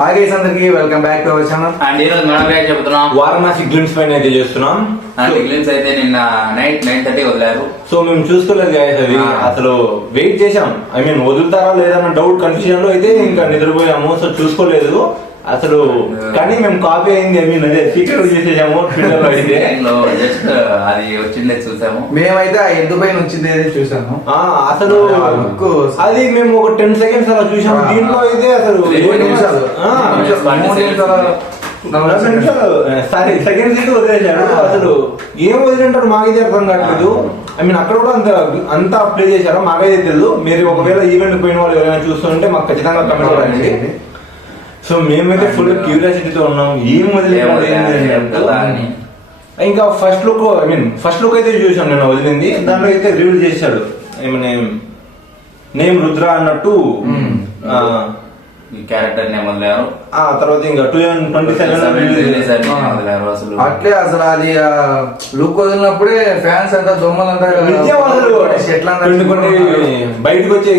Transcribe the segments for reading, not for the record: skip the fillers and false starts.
Hi guys, అందరికి welcome back to our channel. And ఈరోజు మనం ఏం చెప్తున్నాం, వారణాసి గ్లిమ్స్ పైన అయితే చేస్తున్నాం. అండ్ గ్లిమ్స్ అయితే నిన్న నైట్ 9:30 వదిలారు. సో మేము చూసుకోలేదు గాయస్, అది అసలు వెయిట్ చేసాం. ఐ మీన్ వదులుతారా లేదన్న డౌట్ కన్ఫ్యూజన్ లో అయితే ఇంకా నిద్రపోయాము. సో చూసుకోలేదు అసలు, కానీ మేము కాపీ అయింది. ఐ మీన్ అదే సీక్రెట్ చేసేసాము ట్విట్టర్ లో అయితే. జస్ట్ అది వచ్చిందే చూసాము. మేమైతే ఆ ఎద్దు పైన వచ్చింది అయితే చూసాము. అసలు అది మేము ఒక 10 seconds అలా చూసాము. దీంట్లో అయితే అసలు 2 నిమిషాలు సారీ సెకండ్స్ అయితే వదిలేశాడు. అసలు ఏం వదిలేంటారు మాకైతే అర్థం కావట్లేదు. ఐ మీన్ అక్కడ కూడా అంతా ప్లే చేశారో మాకైతే తెలియదు. మీరు ఒకవేళ ఈవెంట్ పోయిన వాళ్ళు ఎవరైనా చూస్తుంటే మాకు ఖచ్చితంగా కమెంట్ చేయండి. సో మేమైతే ఫుల్ క్యూరియాసిటీతో ఉన్నాం, ఏం వదిలేదు. ఇంకా ఫస్ట్ లుక్ అయితే చూసాం నేను వదిలింది. దాంట్లో అయితే రివీల్ చేశాడు నేమ్ రుద్ర అన్నట్టు ఈ క్యారెక్టర్ నేమ్ వదిలారు. ఆ తర్వాత ఇంకా 2027 అసలు అట్లే అసలు అది లుక్ వదిలినప్పుడే ఫ్యాన్స్ అంతా దొమ్మలంతా బయటకు వచ్చే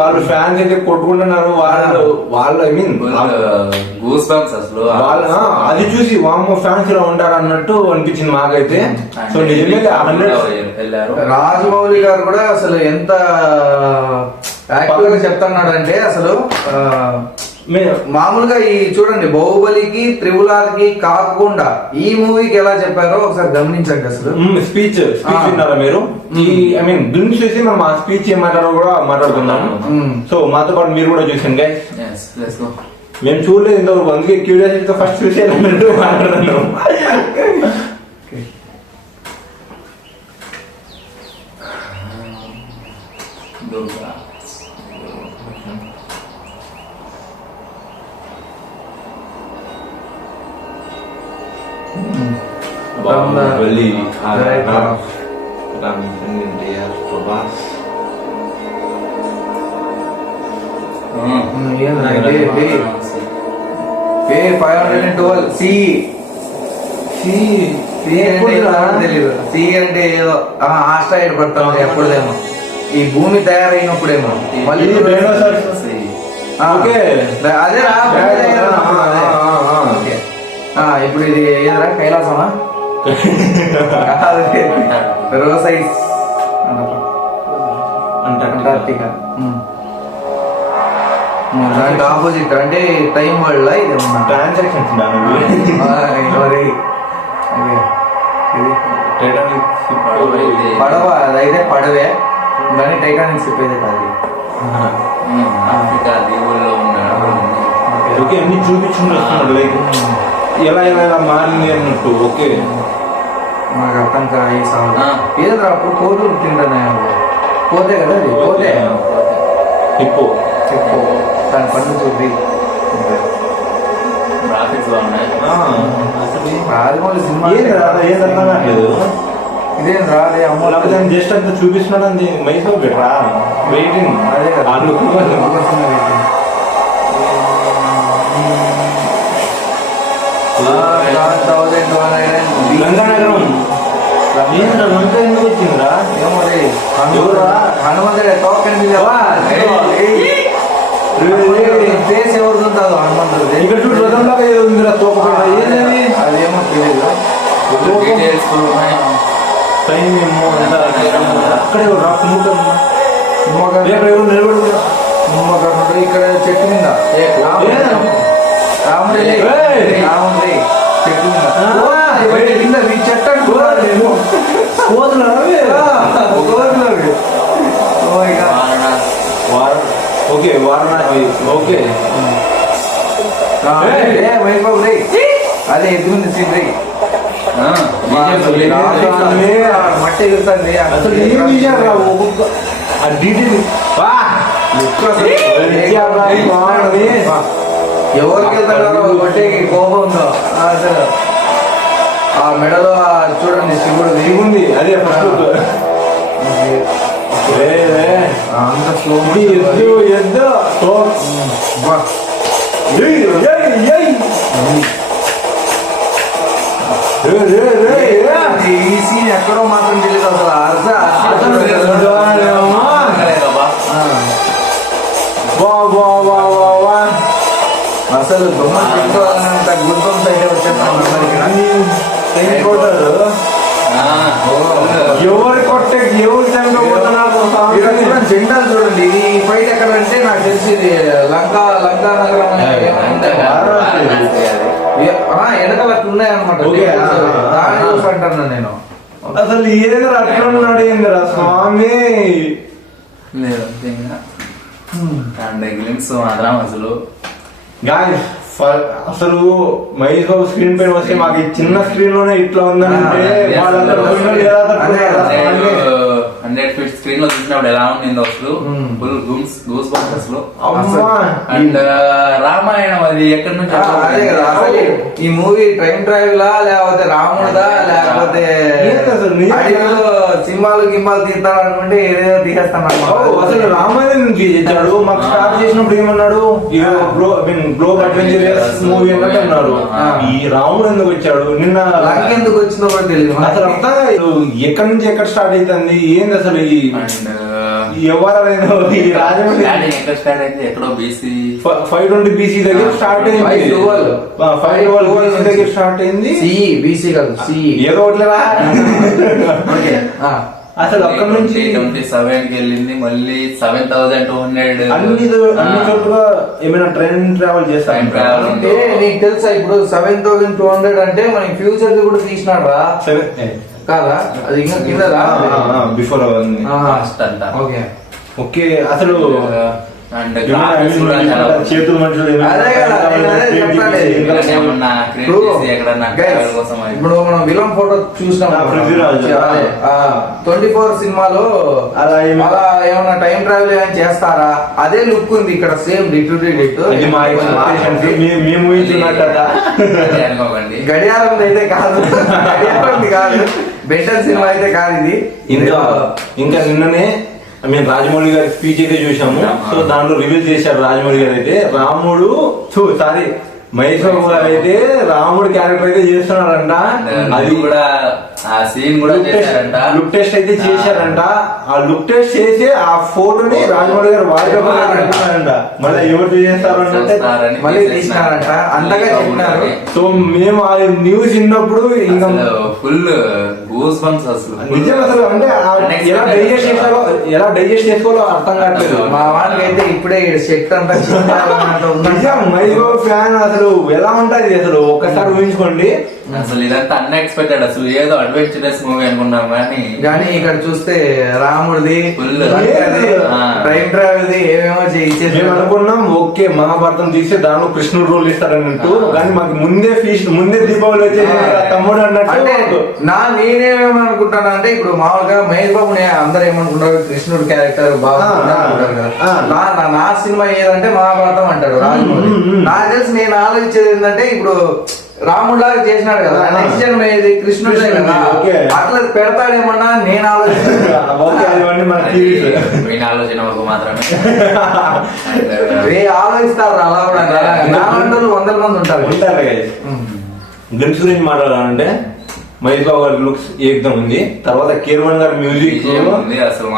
వాళ్ళు ఫ్యాన్స్ అయితే కొట్టుకుంటున్నారు. వాళ్ళు ఐ మీన్ గూస్ బంప్స్ అసలు అది చూసి వామ్మో ఫ్యాన్స్ ఇలా ఉంటారు అన్నట్టు అనిపించింది మాకైతే. సో నిజమే వెళ్ళారు. రాజమౌళి గారు కూడా అసలు ఎంత యాక్టివ్ గా చెప్తున్నాడు అంటే అసలు మామూలుగా ఈ చూడండి బాహుబలికి త్రిబుల్ కి కాకుండా ఈ మూవీకి ఎలా చెప్పారో ఒకసారి గమనించండి. అసలు స్పీచ్ విన్నారా మీరు? ఈ ఐ మీన్ గ్లిమ్స్ చూసి మనం ఆ స్పీచ్ ఏం మాట్లాడో కూడా మాట్లాడుకుందాము. సో మాతో పాటు మీరు కూడా చూసాను గైస్. మేము చూడలేదు ఇంతవరకు, అందుకే క్యూరియాసిటీతో ఫస్ట్ చూసేయాలన్నట్టు మాట్లాడుతున్నాం. తెలీదు. సి అంటే ఏదో ఆస్ట్రాయిడ్ పడతాం ఎప్పుడేమో, ఈ భూమి తయారైనప్పుడేమో మళ్ళీ అదే ఇప్పుడు ఇది ఏదరా కైలాసమా రోసైస్ అంటార్టికా. దానికి ఆపోజిట్ అంటే టైం వల్ల ఇది ట్రాన్సాక్షన్స్ పడవ, అదైతే పడవే కానీ టైటానిక్ షిప్ అయితే కాదు. ఓకే అన్ని చూపించుకుని వస్తున్నాడు, లైక్ ఎలా ఎలా మారింది అన్నట్టు. ఓకే నాకు అర్థం కాదు ఏదో అప్పుడు కోతులు తింటానే పోతే కదా, అది పోతే హిప్పో చెప్పు దాని పన్ను చూపి రాజమౌళి సినిమా ఏం అర్థం కావట్లేదు. ఇదేం రాదే అమ్మ జస్ట్ అంతా చూపిస్తున్నాడు. అంది మైసూర్ బెటరా వెయిటింగ్. అదే కదా గంగానగరం వంక ఎందుకు వచ్చిందిరా? ఏమో హనుమంతుడే టోకెన్ ఫేస్ ఎవరు ఉంటారు హనుమంతుడు. ఇక్కడ చూడు రథంలాగా ఉందిరా తోక. ఏంటది? అదేమో తెలియదు. టైం ఏమో అక్కడే కుంభకర్ణుడు ఇక్కడ చెట్టు మీద రాముడి చెట్టు మీద కింద మీ చెట్టు ఓకే వారణాసి. ఓకే వైభవ్ రే అదే ఎదుగుంది సీన్ రే మట్టి ఎగురుతుంది. అసలు ఏం చేశారు ఆ డీటెయిల్ ఎవరికి వెళ్తారో మట్టికి కోపం ఉందో అసలు. ఆ మెడలో చూడండి శివుడు ఉంది. అదే ఫస్ట్ అంత స్లో ఎద్దు ఈ సీన్ ఎక్కడో మాత్రం తెలియదు అసలు. అసలు బొమ్మలు తీసుకోవాలన్నంత గుడ్ బొమ్స్ అయితే వచ్చేస్తాను ఎవరు కొట్టే ఎవరు చంపబోతున్నారు జెండాలు చూడండి. ఈ ఫైట్ ఎక్కడ అంటే నాకు తెలిసి ఇది లంకా నగరం వెనకాల ఉన్నాయన్నమాట. దాని చూసి అంటాను నేను. అసలు ఏంద్ర అట్లా ఉన్నాడు ఏంద్రా స్వామి. లేదు గ్లిమ్స్ మాత్రం అసలు అసలు మహేష్ బాబు స్క్రీన్ పైన వస్తే మాకు ఈ చిన్న స్క్రీన్ లోనే ఇట్లా ఉందంటే వాళ్ళందరూ 100 ఫీట్ స్క్రీన్ లో చూసినప్పుడు ఎలా ఉంది అసలు ఫుల్ గూస్ బంప్స్ అసలు. అండ్ రామాయణం అది ఎక్కడి నుంచి అదే కదా అసలు ఈ మూవీ టైం ట్రావెల్ లేకపోతే రాముడా లేకపోతే సినిమాలు గింబాలు తీస్తాను అనుకుంటే ఏదేదో తీసేస్తాను. అసలు రామాయణం నుంచి చేశాడు. మాకు స్టార్ట్ చేసినప్పుడు ఏమన్నాడు గ్లోబ్ అడ్వెంచరస్ మూవీ అన్నట్టు అన్నారు. ఈ రాముడు ఎందుకు వచ్చాడు నిన్న లంక ఎందుకు వచ్చిందో కూడా తెలియదు అసలు. అర్థం ఎక్కడి నుంచి ఎక్కడ స్టార్ట్ అవుతుంది ఏంది అసలు ఎవరైనా ఎక్కడ స్టార్ట్ అయింది ఎక్కడో బీసీ 520 బీసీ దగ్గర స్టార్ట్ అయింది. 512 BC దగ్గర స్టార్ట్ అయింది. బీసీ కాదు ఏదో ఒకటిరా. అసలు అక్కడ నుంచి 27 కి వెళ్ళింది మళ్ళీ 7200 అన్ని చోట్ల ఏమైనా ట్రైన్ ట్రావెల్ చేస్తాను అంటే నీకు తెలుసా ఇప్పుడు 7200 అంటే మనకి ఫ్యూచర్ ది కూడా తీసినాడు రా కాదా అది ఇంకా కింద బిఫోర్ ఓకే ఓకే. అసలు చేతులు మనుషులు ఇప్పుడు మనం విలన్ ఫోటో చూసినాం 24 సినిమాలో అలా ఏమన్నా టైం ట్రావెల్ ఏమైనా చేస్తారా అదే లుక్ ఉంది ఇక్కడ సేమ్ డిట్ మేము గడియారం అయితే కాదు కాదు బెటర్ సినిమా అయితే కాదు ఇది. ఇంకా నిన్ననే రాజమౌళి గారి స్పీచ్ అయితే చూసాము. సో దాంట్లో రివీల్ చేశారు రాజమౌళి గారు అయితే రాముడు మహేష్ బాబు గారు అయితే రాముడు క్యారెక్టర్ అయితే చేస్తున్నారంట. అది కూడా ఆ సీన్ కూడా లుక్ టెస్ట్ అయితే చేశారంట. ఆ లుక్ టెస్ట్ చేసి ఆ ఫోటోని రాజమౌళి గారు వాడుకోవాలంట. మళ్ళీ ఎవరు చేస్తారు అంటే మళ్ళీ తీసినారంట అంతగా చెప్పినారు. సో మేము ఆ న్యూస్ విన్నప్పుడు ఇంకా ఫుల్ గూస్ బంప్స్ అసలు నిజం. అసలు అంటే ఎలా డైజెస్ట్ చేసుకోవాలో అర్థం కావట్లేదు. మా వాడికి అయితే ఇప్పుడే సెట్ అంతా నిజం మహేష్ బాబు ఫ్యాన్ అసలు ఎలా ఉంటది అసలు ఒక్కసారి ఊహించుకోండి. అసలు ఇదంతా అన్ఎక్స్పెక్టెడ్. అసలు ఏదో అడ్వెంచరస్ మూవీ అనుకున్నాం కానీ ఇక్కడ చూస్తే రాముడిది ఫుల్ టైం ట్రావెల్ ఏమేమో చేయించేది. మేము అనుకున్నాం ఓకే మహాభారతం తీస్తే దానిలో కృష్ణుడు రోల్ ఇస్తారన్నట్టు. కానీ మాకు ముందే దీపావళి వచ్చేసి తమ్ముడు అన్నట్టు. నేనేమనుకుంటాను అంటే ఇప్పుడు మామూలుగా మహేష్ బాబు అందరు ఏమనుకుంటారు కృష్ణుడు క్యారెక్టర్ బాగా నా సినిమా ఏదంటే మహాభారతం అంటాడు రాజమౌళి. నాకు తెలిసి నేను ఆలోచించేది ఏంటంటే ఇప్పుడు రాముడిలాగా చేసినాడు కదా నెక్స్ట్ జన్మ ఏది కృష్ణుడే కదా అట్లా పెడతాడేమన్నా నేను ఆలోచన వరకు మాత్రమే ఆలోచిస్తారు అలా కూడా. నాలుగు 100 మంది ఉంటారు. గ్లిమ్స్ గురించి మాట్లాడాలంటే మహేష్ బాబు గారి లుక్స్ ఏకదం ఉంది. తర్వాత కీర్వన్ గారి మ్యూజిక్ అసలు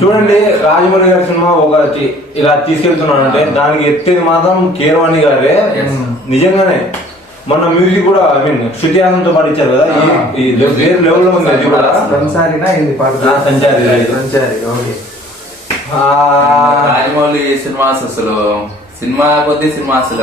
చూడండి. రాజమౌళి గారి సినిమా ఒకటి ఇలా తీసుకెళ్తున్నాడంటే దానికి ఎత్తేది మాత్రం కీరవాణి గారే. నిజంగానే మొన్న మ్యూజిక్ కూడా శృతి హాసన్తో పాటించారు కదా. వేరే లెవెల్ లో ఉంది. అది కూడా రాజమౌళి సినిమాస్ అసలు సినిమా కొద్ది సినిమా అసలు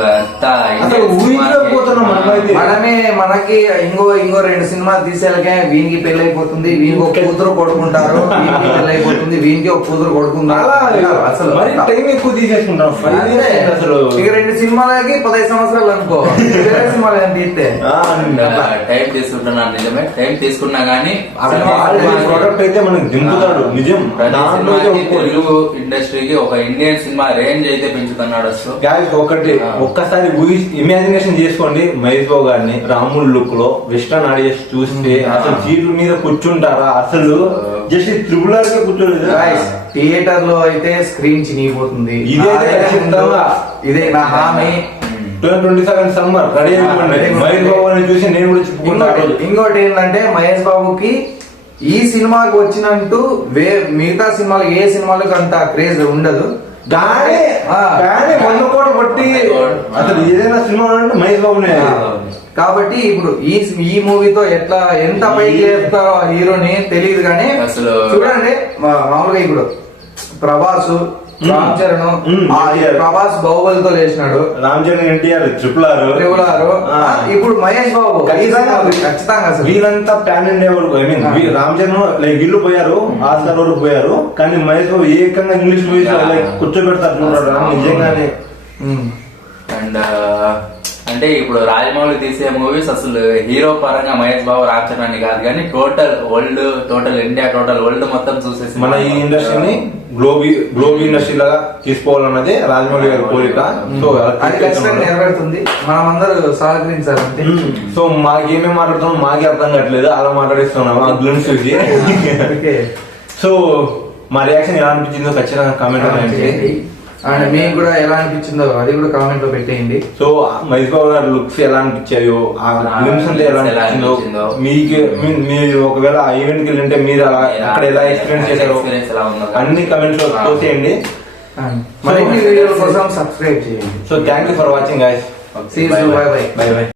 మనకి ఇంకో 2 సినిమాలు తీసేలకే వీనికి పెళ్లి అయిపోతుంది, వీనికి ఒక కూతురు కొడుకుంటారు, వీనికి పెళ్లి అయిపోతుంది, వీనికి ఒక కూతురు కొడుకుంటారు. అసలు టైం ఎక్కువ తీసేసుకుంటాం. అసలు ఇక 2 సినిమాలకి 15 సంవత్సరాలు అనుకో. వేరే సినిమాలు ఏం తీస్తే టైం తీసుకుంటున్నాను. నిజమే టైం తీసుకున్నా గానీ ప్రొడక్ట్ అయితే మనకి దింపుతాడు. నిజం. తెలుగు ఇండస్ట్రీకి ఒక ఇండియన్ సినిమా రేంజ్ అయితే పెంచుతున్నాడు. ఒకటి ఒక్కసారి ఇమాజినేషన్ చేసుకోండి. మహేష్ బాబు గారిని రాముల్ లుక్ లో వెస్టర్న్ ఆడియన్స్ చూస్తే అసలు సీట్ల మీద కూర్చుంటారా? అసలు జస్ట్ ట్రిపుల్ ఆర్ కే కూర్చోలేదు. థియేటర్ లో అయితే స్క్రీన్ చినిగిపోతుంది. ఇదే నా హామీ. 2027 సమ్మర్ రెడీ అయిపోయింది. మహేష్ బాబు చూసి నేను కూడా చెప్పుకుంటాను. ఇంకోటి ఏంటంటే మహేష్ బాబుకి ఈ సినిమాకి వచ్చినట్టు మిగతా సినిమాలు ఏ సినిమాలకు అంత క్రేజ్ ఉండదు. కానీ ఆ. కానీ 100 కోట్లు పట్టి అసలు ఏదైనా సినిమా అంటే మహేష్ బాబునే. కాబట్టి ఇప్పుడు ఈ మూవీతో ఎంత పైకి చేస్తారో ఆ హీరోని తెలియదు కానీ అసలు చూడండి మామూలుగా ఇప్పుడు ప్రభాస్, రామ్ చరణ్, ప్రభాస్ బాహుబలితో లేచినాడు, రామ్ చరణ్, ఎన్టీఆర్, ట్రిపుల్ ఆర్, ఇప్పుడు మహేష్ బాబు ఖచ్చితంగా అసలు వీళ్ళంతా ప్యాన్ ఇండియా వరకు. I mean Ram Charan like వీళ్ళు పోయారు, ఆస్కార్ వరకు పోయారు, కానీ మహేష్ బాబు ఏకంగా ఇంగ్లీష్ మూవీస్ లైక్ కూర్చోబెడతారు నిజంగానే. అండ్ అంటే ఇప్పుడు రాజమౌళి తీసే మూవీస్ అసలు హీరో పరంగా మహేష్ బాబు, రామ్ చరణ్ అని కాదు కానీ టోటల్ ఇండియా వరల్డ్ మొత్తం చూసేసి మన ఈ ఇండస్ట్రీని గ్లోబీ ఇండస్ట్రీ లాగా తీసుకోవాలన్నది రాజమౌళి గారి కోరిక. సో అది ఖచ్చితంగా నెరవేరుతుంది, మనం అందరూ సహకరించాలంటే. సో మాకేమేమి మాట్లాడుతున్నాం మాకే అర్థం కావట్లేదు, అలా మాట్లాడిస్తున్నాం ఆ గ్లిమ్స్ చూసి. సో మా రియాక్షన్ ఎలా అనిపించిందో ఖచ్చితంగా కామెంట్ చేయండి. అండ్ మీకు కూడా ఎలా అనిపించిందో అది కూడా కామెంట్ లో పెట్టేయండి. సో మహేష్ బాబు గారి లుక్స్ ఎలా అనిపించాయో, ఆ గ్లిమ్స్ అంటే ఎలా అనిపించిందో మీకు, మీరు ఒకవేళ ఆ ఈవెంట్ కి వెళ్ళింటే మీరు అక్కడ ఎలా ఎక్స్పీరియన్స్ చేశారో అన్ని కమెంట్స్ లో పోసేయండి. మరిన్ని వీడియోల కోసం సబ్స్క్రైబ్ చేయండి. So thank you for watching guys. See you. Bye bye. Bye bye.